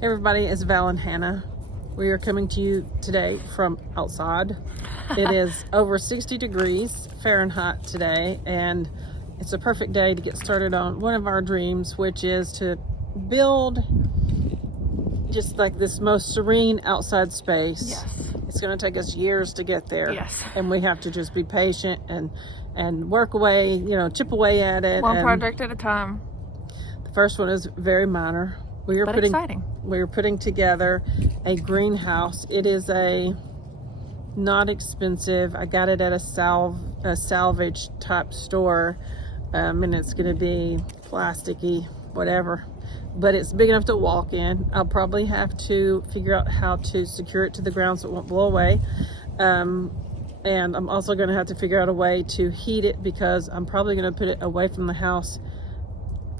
Hey everybody, it's Val and Hannah. We are coming to you today from outside. It is over 60 degrees Fahrenheit today, and it's a perfect day to get started on one of our dreams, which is to build just like this most serene outside space. Yes. It's going to take us years to get there. Yes. And we have to just be patient and work away, chip away at it. One project at a time. The first one is very minor. But exciting. We are putting together a greenhouse. It is not expensive. I got it at a salvage type store, and it's going to be plasticky, whatever. But it's big enough to walk in. I'll probably have to figure out how to secure it to the ground so it won't blow away. And I'm also going to have to figure out a way to heat it, because I'm probably going to put it away from the house,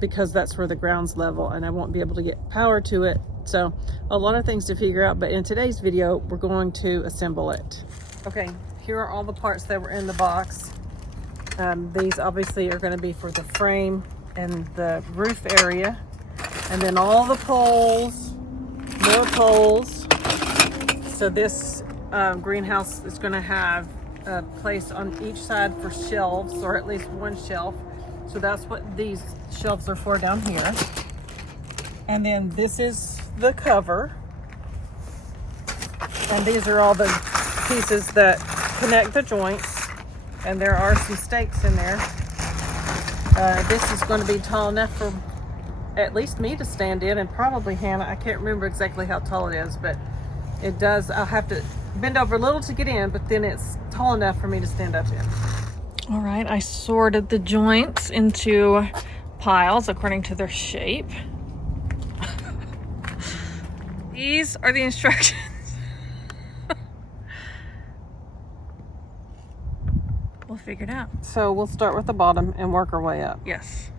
because that's where the ground's level and I won't be able to get power to it. So a lot of things to figure out, but in today's video we're going to assemble it. Okay, here are all the parts that were in the box. These obviously are going to be for the frame and the roof area, and then all the poles, more poles. So this greenhouse is going to have a place on each side for shelves, or at least one shelf. So that's what these shelves are for down here. And then this is the cover. And these are all the pieces that connect the joints. And there are some stakes in there. This is going to be tall enough for at least me to stand in, and probably Hannah. I can't remember exactly how tall it is, but it does. I'll have to bend over a little to get in, but then it's tall enough for me to stand up in. All right, I sorted the joints into piles according to their shape. These are the instructions. We'll figure it out. So we'll start with the bottom and work our way up. Yes.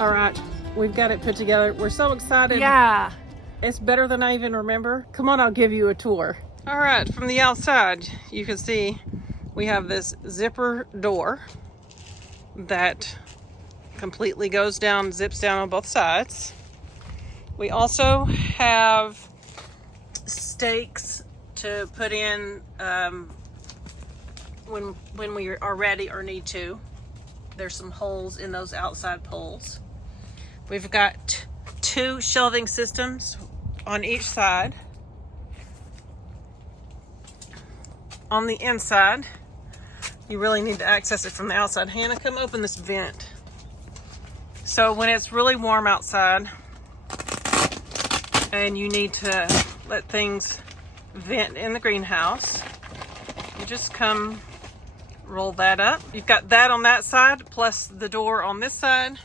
All right, we've got it put together. We're so excited. Yeah. It's better than I even remember. Come on, I'll give you a tour. All right, from the outside, you can see we have this zipper door that completely goes down, zips down on both sides. We also have stakes to put in when we are ready or need to. There's some holes in those outside poles. We've got 2 shelving systems on each side. On the inside, you really need to access it from the outside. Hannah, come open this vent. So when it's really warm outside and you need to let things vent in the greenhouse, you just come roll that up. You've got that on that side plus the door on this side,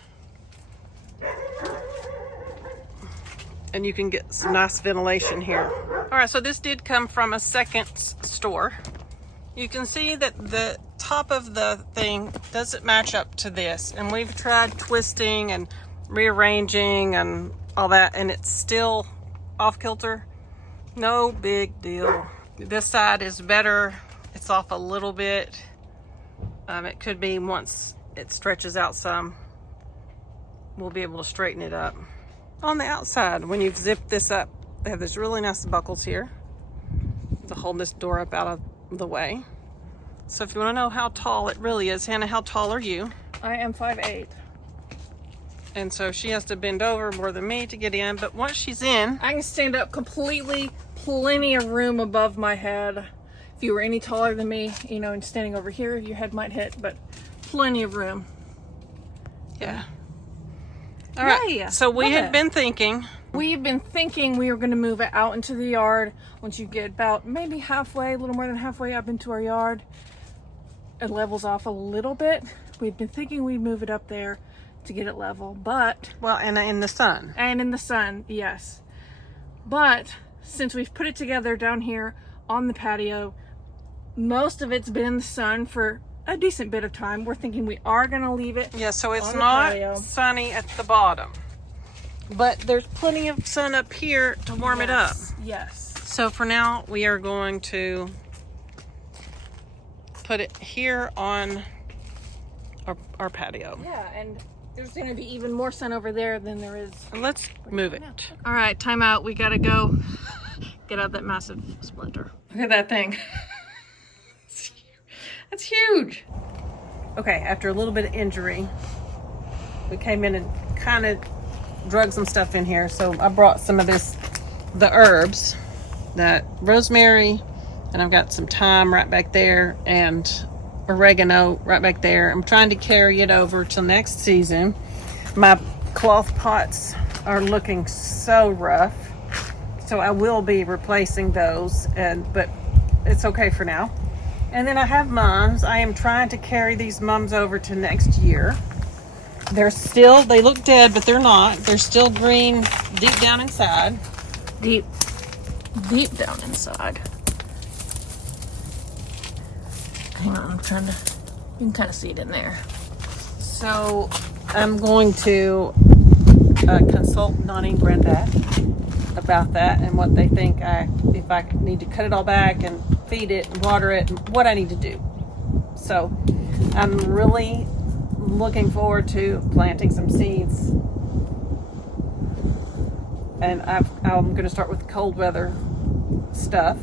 and you can get some nice ventilation here. All right, so this did come from a second store. You can see that the top of the thing doesn't match up to this, and we've tried twisting and rearranging and all that, and it's still off kilter. No big deal. This side is better. It's off a little bit. It could be once it stretches out some, we'll be able to straighten it up. On the outside, when you've zipped this up, they have these really nice buckles here to hold this door up out of the way. So if you want to know how tall it really is, Hannah, how tall are you? I am 5'8". And so she has to bend over more than me to get in, but once she's in, I can stand up completely, plenty of room above my head. If you were any taller than me, you know, and standing over here, your head might hit, but plenty of room. yeah. All right, Yay, so we love had it. been thinking, We've been thinking we were going to move it out into the yard. Once you get about maybe halfway, a little more than halfway up into our yard, it levels off a little bit. We've been thinking we'd move it up there to get it level, but... well, and in the sun. And in the sun, yes. But since we've put it together down here on the patio, most of it's been in the sun for a decent bit of time. We're thinking we are going to leave it. Yeah, so it's on the not patio. sunny at the bottom, but there's plenty of sun up here to warm it up. Yes. So for now, we are going to put it here on our patio. Yeah, and there's going to be even more sun over there than there is. Let's move it. All right, time out. We got to go get out that massive splinter. Look at that thing. That's huge. Okay, after a little bit of injury, we came in and kind of drug some stuff in here. So I brought some of the herbs, that rosemary, and I've got some thyme right back there and oregano right back there. I'm trying to carry it over till next season. My cloth pots are looking so rough, so I will be replacing those, but it's okay for now. And then I have mums. I am trying to carry these mums over to next year. They look dead, but they're not. They're still green deep down inside. Deep down inside. Hang on, you can kind of see it in there. So I'm going to consult Nani and Brenda about that and what they think if I need to cut it all back and feed it and water it and what I need to do. So I'm really looking forward to planting some seeds, and I'm going to start with cold weather stuff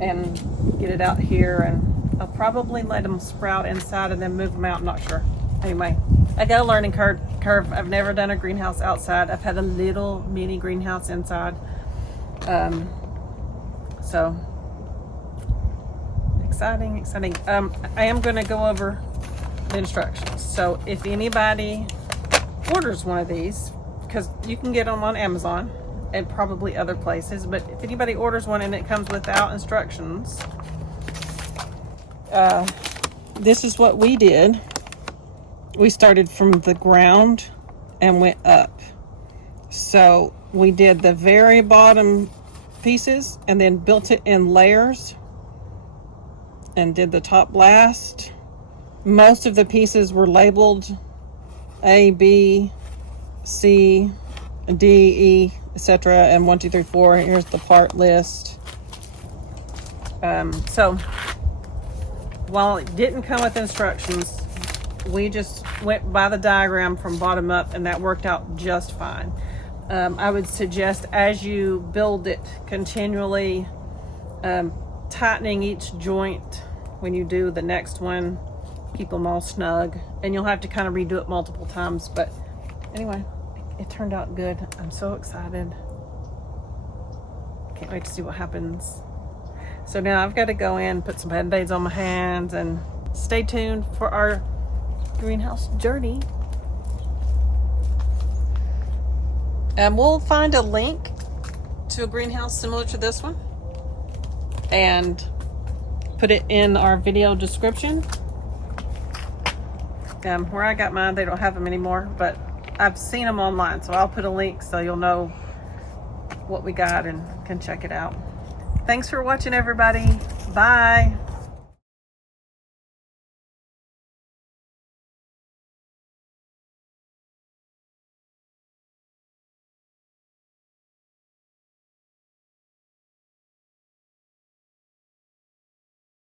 and get it out here, and I'll probably let them sprout inside and then move them out. I'm not sure. Anyway, I got a learning curve. I've never done a greenhouse outside. I've had a little mini greenhouse inside. So exciting. I am going to go over the instructions. So if anybody orders one of these, because you can get them on Amazon and probably other places, but if anybody orders one and it comes without instructions, this is what we did. We started from the ground and went up. So we did the very bottom pieces and then built it in layers and did the top last. Most of the pieces were labeled A, B, C, D, E, etc. and 1, 2, 3, 4. Here's the part list. So while it didn't come with instructions, we just went by the diagram from bottom up, and that worked out just fine. I would suggest as you build it, continually tightening each joint when you do the next one. Keep them all snug, and you'll have to kind of redo it multiple times. But anyway, it turned out good. I'm so excited. Can't wait to see what happens. So now I've got to go in, put some band-aids on my hands, and stay tuned for our greenhouse journey. And we'll find a link to a greenhouse similar to this one and put it in our video description. Where I got mine, they don't have them anymore, but I've seen them online, so I'll put a link so you'll know what we got and can check it out. Thanks for watching, everybody. Bye.